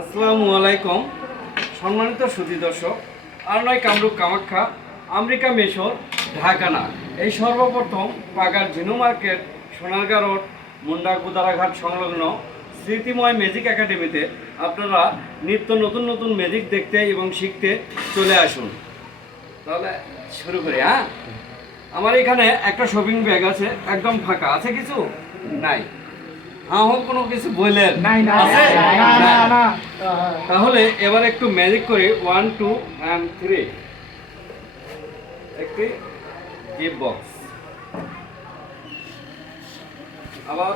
আসসালামু আলাইকুম সম্মানিত সুধী দর্শক, আর নয় কামরূপ কামাখ্যা আমেরিকা মিশর ঢাকা না, এই সর্বপ্রথম পাগার ঝিনু মার্কেট সোনারগাঁ রোড মুন্ডা গুদারাঘাট সংলগ্ন স্মৃতিময় ম্যাজিক একাডেমিতে আপনারা নিত্য নতুন নতুন ম্যাজিক দেখতে এবং শিখতে চলে আসুন। তাহলে শুরু করি। হ্যাঁ, আমার এখানে একটা শপিং ব্যাগ আছে, একদম ফাঁকা আছে, কিছু নাই। কোনো কিছু বললেন তাহলে এবার একটু ম্যাজিক করে 1 2 and 3 একটি গিফট বক্স, আবার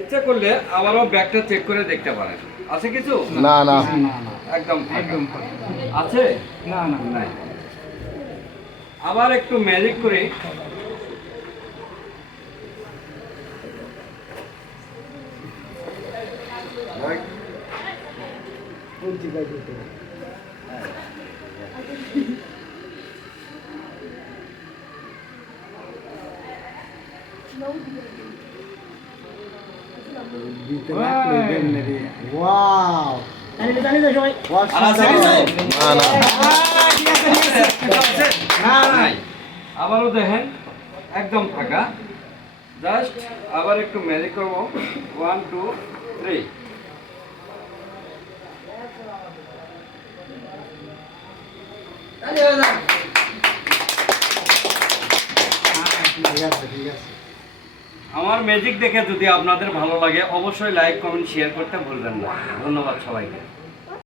ইচ্ছা করলে আবারও ব্যাগটা চেক করে দেখতে পারেন আছে কিছু। না না একদম আছে না না নাই। আবার একটু ম্যাজিক করে আবারও দেখেন একদম ফাঁকা, জাস্ট আবার একটু ম্যাজিক করবো 1 2 3। আমার ম্যাজিক দেখে যদি আপনাদের ভালো লাগে অবশ্যই লাইক কমেন্ট শেয়ার করতে ভুলবেন না। ধন্যবাদ সবাইকে।